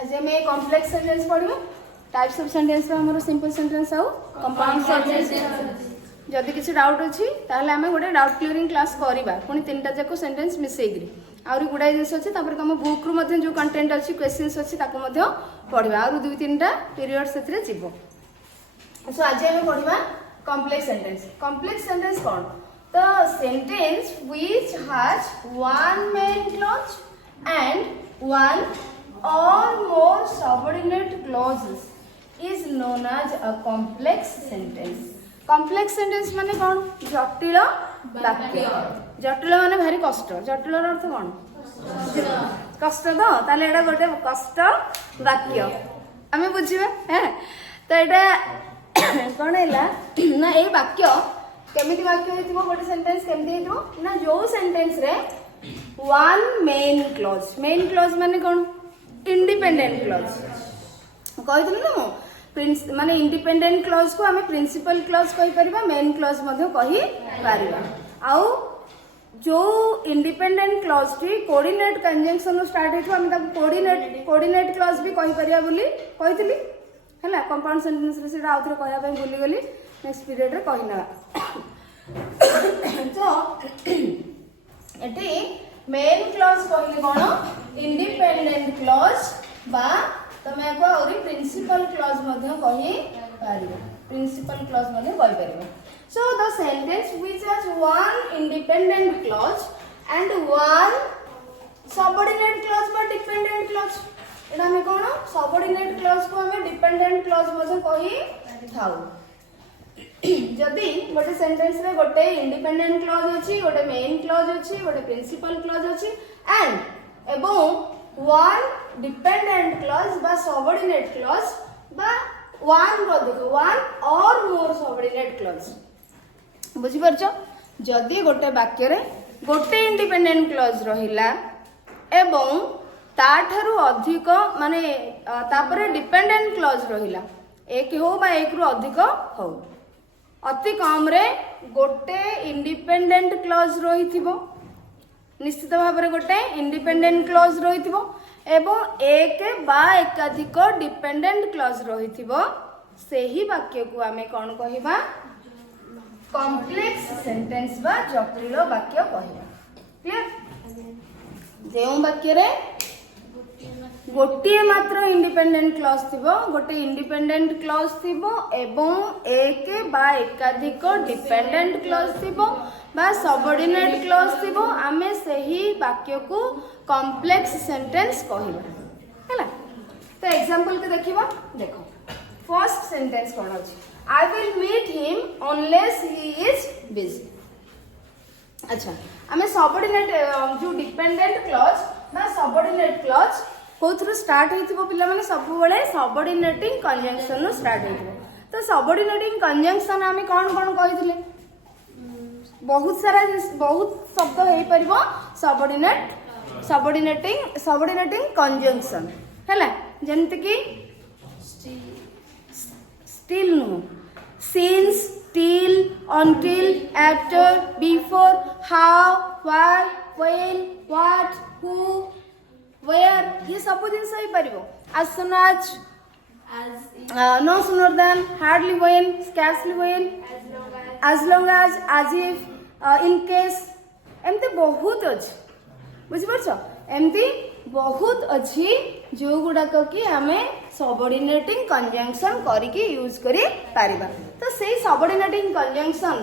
आज आम complex sentence पढ़ा टाइप्स ऑफ सेंटेंस हमर सिंपल सेंटेंस आउ कंपाउंड सेंटेंस जदि किसी डाउट अच्छी ताहले आम गोटे डाउट क्लियरिंग क्लास करवा पुणी तीन टा जाक सेंटेंस मिसेकरी आउरी गुड़ाए जिन अच्छे तुम बुक रु जो कंटेंट अच्छी क्वेश्चंस अच्छी पढ़ा आउ दुई तीन टा पीरियड से जीव सो आज आम पढ़ा कॉम्प्लेक्स सेंटेंस। कॉम्प्लेक्स सेंटेंस कौन the sentence which has one main clause and one or more subordinate clauses is known as a complex sentence. complex sentence माने कौन जटिल वाक्य जटिल माने भारी कष्ट जटिल अर्थ कौन कष्ट तो ताले एटा गोटे कष्ट वाक्य आमे बुझिबा हैं तो एटा कोन हैला ना ए वाक्य केमिति वाक्य हेतिबो गोटे सेंटेंस केमिति हेतिबो ना जो सेंटेंस रे वन मेन क्लॉज माने कौन इंडिपेंडेंट क्लॉज कही ना माने इंडिपेंडेंट क्लॉज को हमें प्रिंसिपल क्लॉज कहि परिबा मेन क्लॉज मध्ये कहि परिबा आउ जो इंडिपेंडेंट क्लॉज टी कोऑर्डिनेट कंजंक्शन रो स्टार्ट हेतु हम तब कोऑर्डिनेट क्लॉज भी कहि परिबा बोली कहितली हैला कंपाउंड सेंटेंस रे सेटा आउथरे कहया पय भूली गेली नेक्स्ट पीरियड रे कहिना तो एटी मेन क्लॉज कहले कोन इंडिपेंडेंट क्लॉज बा तमे को और प्रिंसिपल क्लॉज मध्ये कहि पारिबो प्रिंसिपल क्लॉज मध्ये कहि पारिबो so the sentence which has one independent clause and one subordinate clause बा डिपेंडेंट क्लॉज एटा हमें कोन सबऑर्डिनेट क्लॉज को हमें डिपेंडेंट क्लॉज मध्ये कहि थाउ जदि गोटे सेंटेंस रे गोटे इंडिपेंडेंट क्लॉज अछि गोटे मेन क्लॉज अछि गोटे प्रिंसिपल क्लॉज अछि एंड एबों वन डिपेंडेंट क्लॉज बा सबऑर्डिनेट क्लॉज बा वन को देखो वन और मोर सबऑर्डिनेट क्लॉज बुझि परछो जदि गोटे वाक्य रे गोटे इंडिपेंडेंट क्लॉज रहिला एबों ताठारु अधिक माने तापरे डिपेंडेंट क्लॉज रहिला एक हो बा एक रु अधिक हो अति कम रे गोटे इंडिपेंडेंट क्लॉज रहिथिबो निश्चित भाव रे गोटे इंडिपेंडेंट क्लॉज रहिथिबो एवं एक बा एकाधिक डिपेंडेंट क्लॉज रहिथिबो सेही वाक्य को आमे कोन कहिबा कॉम्प्लेक्स सेंटेंस बा जटिल वाक्य कहिबा क्लियर जेउ वाक्य रे गोटे मात्र इंडिपेंडेंट क्लॉज थिबो गोटे इंडिपेंडेंट क्लॉज थिबो एवं एक बा एकाधिक डिपेंडेंट क्लॉज थिबो बा सबऑर्डिनेट क्लॉज थिबो आमे सही वाक्य को कॉम्प्लेक्स सेंटेंस कहिबा हैला तो एग्जांपल के देखिबा देखो फर्स्ट सेंटेंस कोन अछि I will meet him unless he is busy अच्छा आमे सबऑर्डिनेट जो डिपेंडेंट क्लॉज बा सबऑर्डिनेट क्लॉज कोथरु स्टार्ट होइथिबो पिला माने सब बेले सबऑर्डिनेटिंग कंजंक्शन नो स्टार्ट होइथिबो तो सबऑर्डिनेटिंग कंजंक्शन आमे कोन कोन कहिथिले बहुत सारा बहुत शब्द हेई परिबो सबऑर्डिनेटिंग कंजंक्शन हैला जेंति कि स्टिल नो since till until after before how why when what who where ये सब जिनस हो परिबो as soon as no sooner than hardly when scarcely when as long as if in case एमते बहुत अछि बुझि परछो एमती बहुत अछि जो गुडा को कि हमें सबऑर्डिनेटिंग कंजंक्शन करी कि यूज करी पारिबा तो सेही सबऑर्डिनेटिंग कंजंक्शन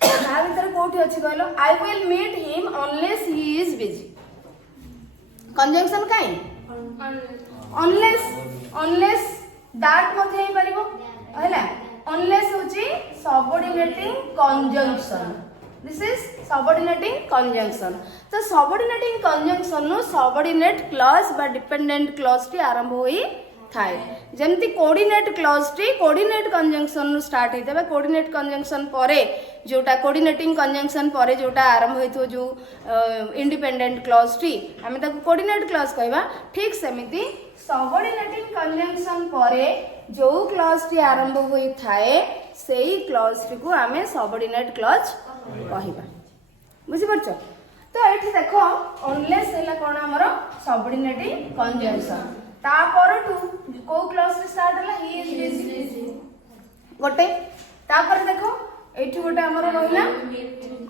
आ भीतर कोठी अछि कहलो I will meet him unless he is busy conjunction काई अनलेस दैट मध्ये हे परिबो हैला अनलेस होची subordinating conjunction this is subordinating conjunction तो सबऑर्डिनेटिंग कंजंक्शन नो सबऑर्डिनेट क्लॉज बा डिपेंडेंट क्लॉज टी आरंभ होई थाए जेमती कोऑर्डिनेट क्लॉज टी कोऑर्डिनेट कंजंक्शन नु स्टार्ट हेतबे कोऑर्डिनेट कंजंक्शन परे जोटा कोऑर्डिनेटिंग कंजंक्शन परे जोटा आरंभ होइथो जो इंडिपेंडेंट क्लॉज टी हमें ताको कोऑर्डिनेट क्लॉज कहबा ठीक सेमिति सबऑर्डिनेटिंग कंजंक्शन परे जो क्लॉज टी आरंभ होई थाए सेही क्लॉज टी को हमें सबऑर्डिनेट क्लॉज कहबा बुझि परछो तो ये देख अनलेस है कौन आमर सबऑर्डिनेटिंग कंजंक्शन तापर को क्लॉज रे स्टार्ट होला ही इज बिजी गोटे तापर देखो एठी गोटे आमर रहिला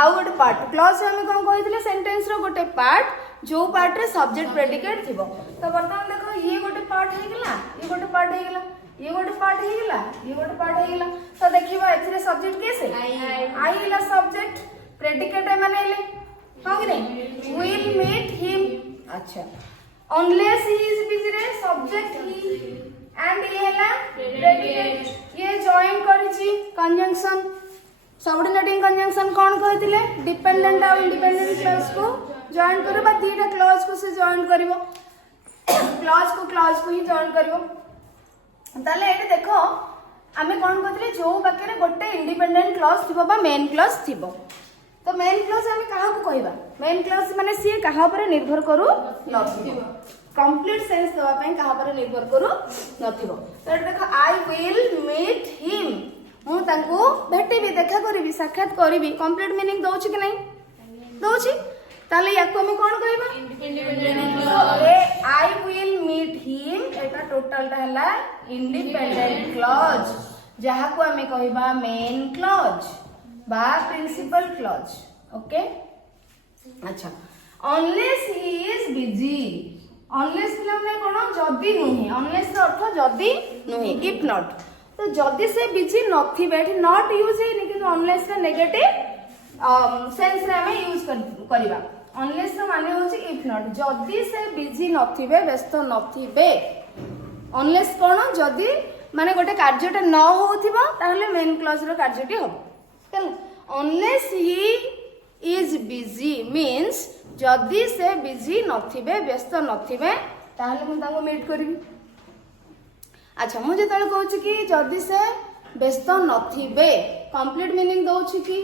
आउ गोटे पार्ट क्लॉज हम कोन कहितले सेंटेंस रो गोटे पार्ट जो पार्ट रे सब्जेक्ट प्रेडिकेट थिबो तो वर्तमान देखो ये गोटे पार्ट हे गेला ये गोटे पार्ट हे गेला ये गोटे पार्ट हे गेला ये गोटे पार्ट हे गेला तो देखिबा एथिरे सब्जेक्ट केसे आई गेला सब्जेक्ट प्रेडिकेट माने ले हां कि नहीं विल मीट हिम अच्छा अनलेस ही इज बिजी रे सब्जेक्ट ही एंड ये हैला प्रेडिकेट ये जॉइन करिछि कंजंक्शन सबऑर्डिनेटिंग कंजंक्शन कौन कहतिले डिपेंडेंट और इंडिपेंडेंट क्लॉज को जॉइन करो बा दीटा क्लॉज को से जॉइन करिवो क्लॉज को ही जॉइन करिवो ताले एटे देखो आमे कौन कहतिले जो बाकी रे गोटे इंडिपेंडेंट क्लॉज थिबो बा मेन क्लॉज थिबो तो मेन क्लॉज आमे काहा को कहबा मेन क्लॉज माने सी काहा पर निर्भर करू नथिबो कंप्लीट सेंस दवा पई काहा पर निर्भर करू नथिबो तो एटे देखो आई विल मीट हिम मु तांको भेटिबी देखा करिवि साक्षात करिवि कंप्लीट मीनिंग दउछि कि नहीं दउछि ताले याको हम कोन कहबा independent clause I will meet him एटा टोटल टा हला इंडिपेंडेंट क्लॉज जहा को हमें कहबा मेन क्लॉज बा प्रिंसिपल क्लॉज ओके अच्छा unless he is busy unless माने कोन जदी नुहे अनलेस रो अर्थ जदी नुहे इफ नॉट तो जदी से बिजी नथिबे नॉट यूज है कि अनलेस का नेगेटिव सेंस रे हमें यूज करबा अनलेस रो माने होची इफ नॉट जदी से बिजी नथिबे व्यस्त नथिबे अनलेस कोन जदी माने गोटे कार्यटा न होथिबो ताहले मेन क्लॉज रो कार्यटी होबो चल unless he is busy means जदी से बिजी नथिबे व्यस्त नथिबे ताहले मु तांको मीट करबी अच्छा मुझे तले कहूँ कि जदि से व्यस्त नथिबे कंप्लीट मीनिंग दउछि कि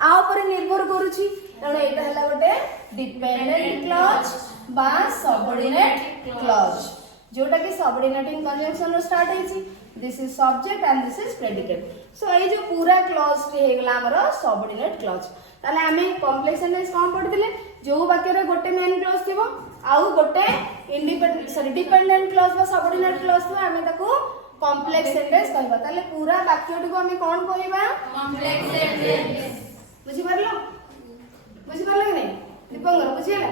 आ ऊपर निर्भर करूछि तेणु एटा हला गोटे डिपेंडेंट क्लॉज बा सबऑर्डिनेट क्लॉज जोटा कि सबऑर्डिनेटिंग कंजंक्शन रो स्टार्ट हेछि this is subject and this is predicate so ए जो पूरा क्लॉज टे हे गेला हमरो सबऑर्डिनेट क्लॉज ताले हमें कॉम्प्लेक्स सेंटेंस कोन पढितले जो वाक्य रे गोटे मेन क्लॉज थिबो आउ गोटे डिपेंडेंट क्लॉज बा सबऑर्डिनेट क्लॉज तो हमें ताको कॉम्प्लेक्स सेंटेंस कहबा ताले पूरा वाक्यटी को हमें कोन कहबा कॉम्प्लेक्स सेंटेंस बुझी परलो कि नहीं दीपंकर बुझिला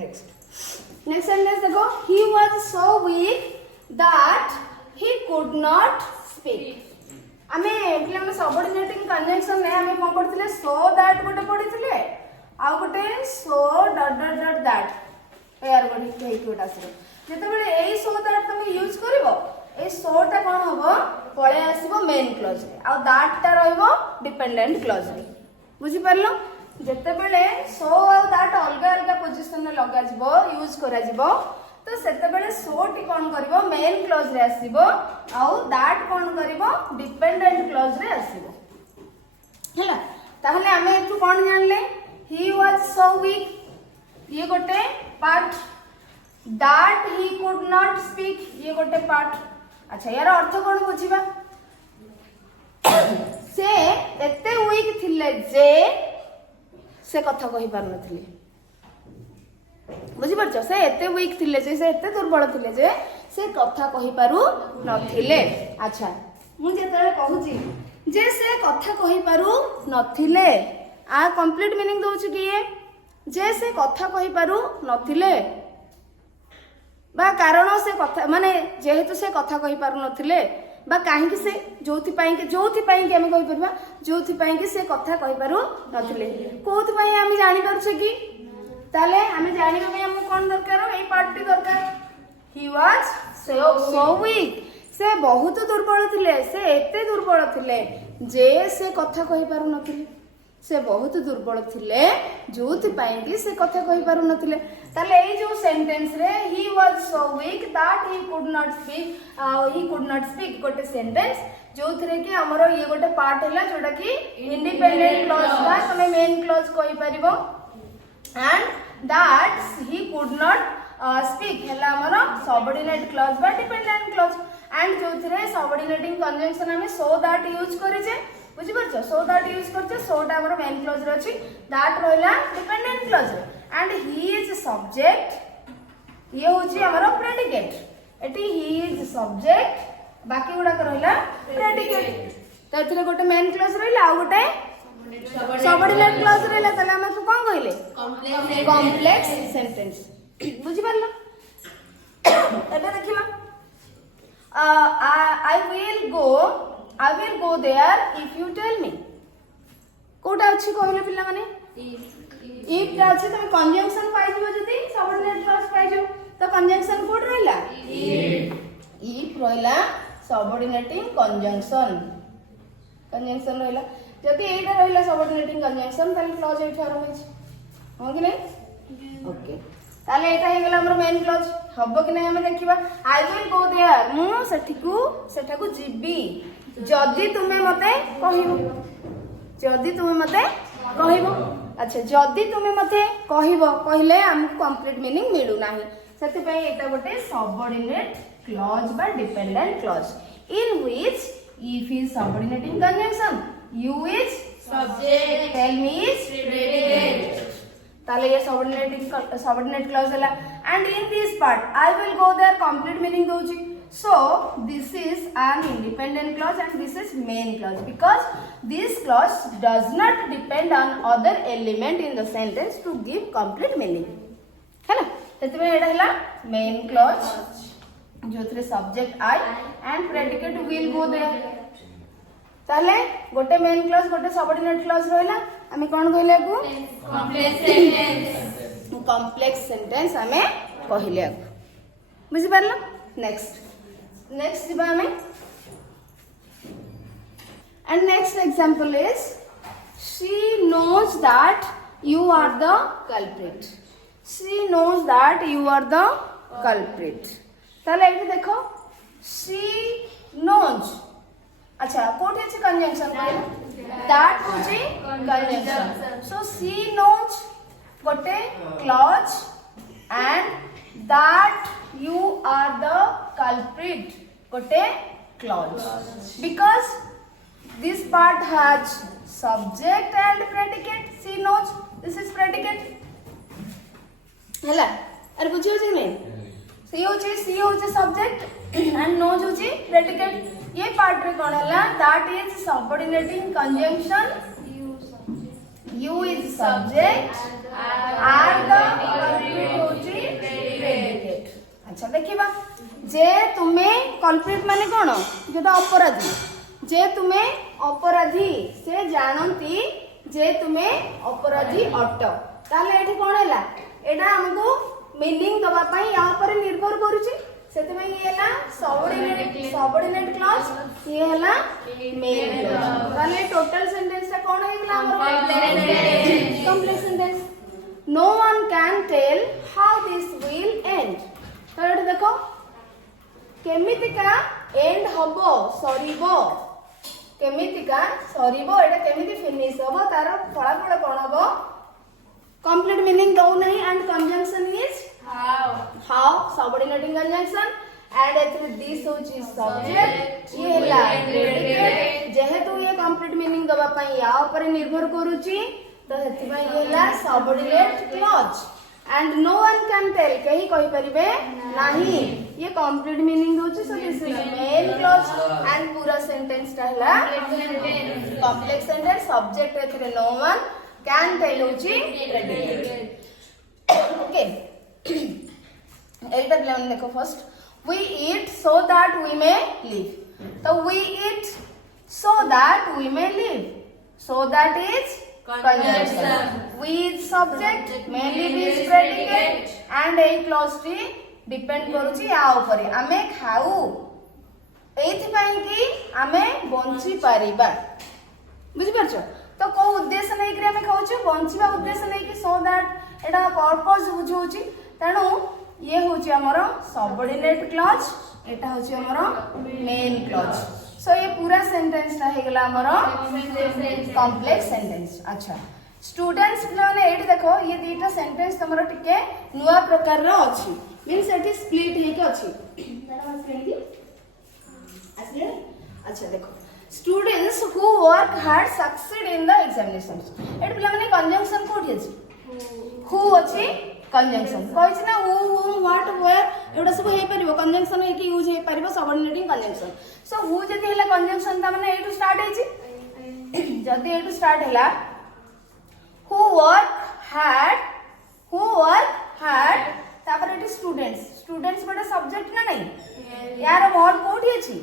नेक्स्ट सेंटेंस देखो he was so weak that he could not speak हमें पिला सबऑर्डिनेटिंग कंजंक्शन ने हमें कोन पढितले सो दैट गोटे पढितले आउ गोटे so dot dot dot that यार गोटे कहि कोटा से जेते बेले एई सो दैट तुम यूज करिवो ए सो टा कोन होबो पळे आसीबो मेन क्लॉज रे आ दैट टा रहइबो डिपेंडेंट क्लॉज रे बुझी परलो जेते बेले सो आ दैट अलगा अलगा पोजीशन रे लगा जिवो यूज करा जिवो तो सेते बेले सो टी कोन करिवो मेन क्लॉज रे आसीबो आ दैट कोन करिवो डिपेंडेंट क्लॉज रे आसीबो हैला ताहले हमें एतु कोन जानले he was so weak ये गोटे part that he could not speak ये गोटे पार्ट अच्छा यार अर्थ कोन बुझिबा से एते वीक थिले जे से कथा कहि पार नथिले बुझि परछ से एते वीक थिले जे से एते दुर्बल थिले जे से कथा कहि पारु नथिले अच्छा मु जेतले कहूची जे से कथा कहि पारु नथिले आ कंप्लीट मीनिंग दउछि कि ये जे से कथा कहि पारु नथिले बा कारण से कथा माने जेहेतु से कथा कहि पारु नथिले बा काहे कि से जोथि पाई के हम कहि परबा जोथि पाई के से कथा कहि पारु नथिले कोथि पाई हम जानि परछे कि ताले हम जानिबा में हम कोन दरकार ए पार्ट टी दरकार ही वाज सो वीक से बहुत दुर्बल थिले से एते दुर्बल थिले जे से कथा कहि पारु नथिले से बहुत दुर्बल थिले जोथि पाई कि से कथा कहि पारु नथिले ताले ए जो सेंटेंस रे he was so weak that he could not speak गोटे सेंटेंस जोथरे कि हमरो ये गोटे पार्ट हैला जोटा कि इंडिपेंडेंट क्लॉज बा तमे मेन क्लॉज कहि परिबो and that he could not speak हैला हमरो सबऑर्डिनेट क्लॉज बा डिपेंडेंट क्लॉज एंड जोथरे सबऑर्डिनेटिंग कंजंक्शन हमें सो दैट यूज करि जे बुझी परछ सो दैट यूज करछ सोटा हमर मेन क्लॉज रे अछि दैट रहला डिपेंडेंट क्लॉज रे एंड ही इज सब्जेक्ट ये होची हमर predicate eighty he is subject बाकी गुडा रहला प्रेडिकेट तो एथिरे गोटे मेन क्लॉज रहला आ गोटे सबऑर्डिनेट क्लॉज रहला तले हम कोन कहले कॉम्प्लेक्स सेंटेंस बुझी परला एबे देखिमा I will go there if you tell me Kota अछि कहले पिल्ला माने if ता अछि त कंजंक्शन पाइ दिबो जति सबऑर्डिनेट क्लॉज पाइ जो तो कंजंक्शन कोड रहला if रहला सबऑर्डिनेटिंग कंजंक्शन रहला जति एटा रहला सबऑर्डिनेटिंग कंजंक्शन ताले क्लॉज एठी आरंभ होइछ हो कि नै ओके ताले एटा हे गेला हमर मेन क्लॉज हबो कि नै हम देखिबा आई विल गो देयर मु सेठाकू जिबी जदी तुमे मते कहिबो अच्छा जदी तुमे मते कहिबो कहले हमकु कंप्लीट मीनिंग मिलु नाही सेति पय एटा गोटे सबऑर्डिनेट क्लॉज बा dependent clause in which if is subordinating conjunction you is subject tell me is predicate ताले ये subordinate clause है and in this part I will go there complete meaning Dochi so this is an independent clause and this is main clause because this clause does not depend on other element in the sentence to give complete meaning है ना सेति में एटा हला main clause जो थरे subject I and predicate will go there ताले गोटे main clause गोटे सबऑर्डिनेट क्लॉज रहला हमें कोन कहले को कॉम्प्लेक्स सेंटेंस हमें कहले को बुझि परला नेक्स्ट दिबा हमें and next example is she knows that you are the culprit ताले एठी देखो she knows अच्छा कोठी अछि कंजंक्शन कहले दैट होछि कंजंक्शन सो she knows गोटे clause and that you are the culprit गोटे clause because this part has subject and predicate she knows this is predicate हला अरे बुझियो जे नै she होछि सब्जेक्ट एंड knows होछि predicate ये पार्ट रे कोन हला that is subordinating conjunction you is subject and the culprit होछि predicate अच्छा देखिबा जे तुमे कल्प्रिट माने कोन जेटा अपराधी जे तुमे अपराधी से जानंती जे तुमे अपराधी अट ताले एठी कोन हला एटा हमको मीनिंग दबा पई या ऊपर निर्भर करूची सेते में ये हला सबऑर्डिनेट क्लॉज ये हला मेन क्लॉज ताले टोटल सेंटेंस ता कोन हे गेला हमर complete sentence no one can tell how this will end तो एठी देखो केमितिका एंड हबो सरीबो केमितिका सरीबो एटा केमिति फिनिश हबो तार फलाफल कोन हबो कंप्लीट मीनिंग दो नहीं and conjunction is how subordinating conjunction and this होची subject ये हला predicate जेहेतु ये कंप्लीट मीनिंग दबा पई या ऊपर निर्भर करूची तो हेति पई ये हला subordinate clause and no one can tell कहीं कहि परिबे नाही ये कंप्लीट मीनिंग दोची so this is main clause and पूरा सेंटेंस ता हला कॉम्प्लेक्स सेंटेंस सब्जेक्ट एथिरे नो वन कैन टेल होची predicate ओके एटा लेवन देखो first we eat so that we may live तो we eat so that we may live so that is conjunction we is subject may live is predicate and a clause T depend करूची या ऊपर आमे खाऊ एथि पई कि आमे बंची परिबा बुझि परछो तो को उद्देश्य नै कि आमे खाउछु बंचीबा उद्देश्य नै कि सो दैट एटा पर्पस बुझौची तणु ये होची हमर सबऑर्डिनेट क्लॉज एटा होची हमर मेन क्लॉज सो ये पूरा सेंटेंस ता हे गेला हमर कॉम्प्लेक्स सेंटेंस अच्छा स्टूडेंट्स माने एठी देखो ये दीटा सेंटेंस तमरो टिके नुवा प्रकार रो अछि मींस एठी स्प्लिट हे के अछि मैडम स्क्रीन की असले अच्छा देखो students who work hard succeed in the examinations. एट पिला माने conjunction कोठी अछि who अछि conjunction कहछि ना who whom what where एटा सब हे परिबो conjunction हे कि use hey परिबो subordinating conjunction. So who जदि हैला conjunction ता माने एटू स्टार्ट हेछि जदि एटू स्टार्ट हैला who work hard तापर एटी स्टूडेंट्स गोटे सब्जेक्ट ना नहीं यार वर्ब कोठी अछि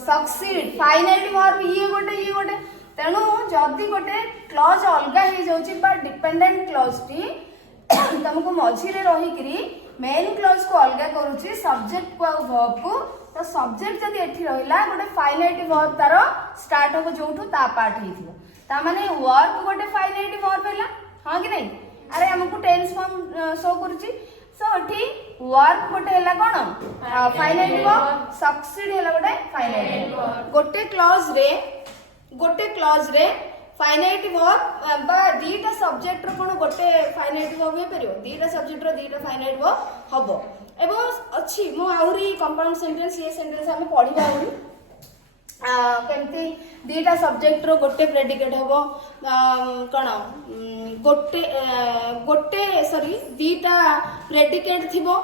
सक्सीड फाइनाइट वर्ब ये गोटे तेणु जदि गोटे क्लॉज अलगा हे जाउची बा डिपेंडेंट क्लॉज टी तुमको मझी रे रही करी मेन क्लॉज को अलगा करूची सब्जेक्ट को वर्ब को तो सब्जेक्ट जदि एठी रहिला गोटे फाइनाइट वर्ब तारो स्टार्ट हो जोठू ता पार्ट हेथिबो ता माने वर्ब गोटे फाइनाइट वर्ब हैला हां कि नहीं अरे हमको टेंस फॉर्म शो करूची सो एठी वर्ब गोटे हैला कोन फाइनाइट वर्ब सक्सीड हैला गोटे फाइनाइट वर्ब गोटे क्लॉज रे फाइनाइट वर्ब बा दीटा सब्जेक्ट रो कोन गोटे फाइनाइट वर्ब हे परियो दीटा सब्जेक्ट रो दीटा फाइनाइट वर्ब हबो एवं अछि मो आउरी कंपाउंड सेंटेंस ये सेंटेंस हम पढिबा आउरी केमती दीटा सब्जेक्ट रो गोटे प्रेडिकेट हबो कोन गोटे सॉरी दीटा प्रेडिकेट थिबो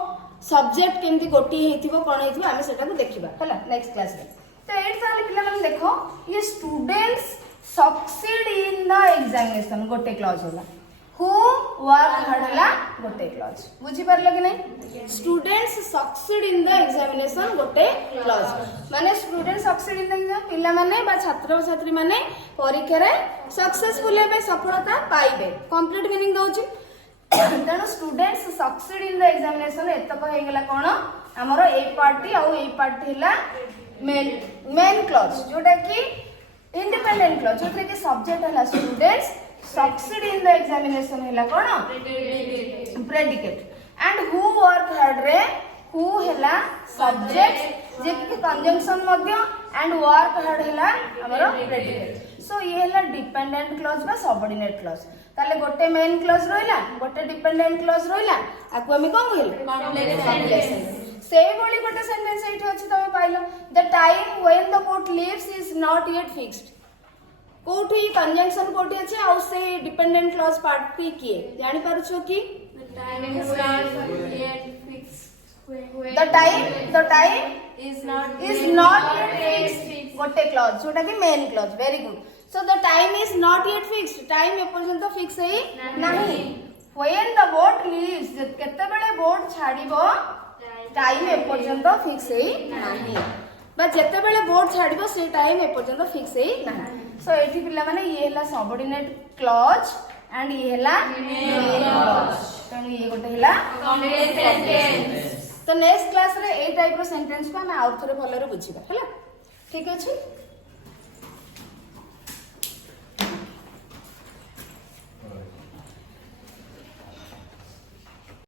सब्जेक्ट केमती गोटी हेथिबो कोन हेथिबो हम सेटा को देखिबा हला नेक्स्ट क्लास रे तो एट साल पिला मन देखो ये students succeed in the examination गोटे क्लॉज होला who work hard होला गोटे क्लॉज बुझी परलो कि नहीं students succeed in the examination गोटे क्लॉज माने student succeed in the exam पिला माने बा छात्र छात्री माने परीक्षा रे सक्सेसफुल हेबे सफलता पाइबे कंप्लीट मीनिंग दोची तेणु students succeed in the examination एतक हे गेला कोन हमरो ए पार्टी आ ए पार्टी हिला मेन क्लॉज जोटा कि इंडिपेंडेंट क्लॉज जोटा कि सब्जेक्ट हला students succeed in the examination हैला कोन predicate and who work hard रे who हैला subject जे कि conjunction Madhya and work hard हैला हमरो predicate so ये हैला dependent clause बा subordinate clause ताले गोटे main clause रहिला गोटे dependent clause रहिला आकु हम कोन कहले complex से बोली गोटे सेंटेंस एठी अछि तमे pilo the time when the boat leaves is not yet fixed कोठी कंजंक्शन कोठी अछि आ से डिपेंडेंट क्लॉज पार्ट पी किए जानि पारु छो कि the time is not yet fixed गोटे क्लॉज जोटा कि main clause very good so the time is not yet fixed time ए पर्यंत फिक्स है नाही व्हेन द बोट लीव्स केते बेले बोट छाड़ीबो टाइम ए पर्यंत फिक्स है नाही बा जेते बेले बोट छाड़ीबो से टाइम ए पर्यंत फिक्स है नाही सो एठी पिला माने ये हला सबऑर्डिनेट क्लॉज एंड ये हला मेन क्लॉज तनु ये गोटे हला कंप्लीट सेंटेंस तो नेक्स्ट क्लास रे ए टाइप रो सेंटेंस को हम आउट थोड़े भलो रे बुझिबा हला ठीक अछि।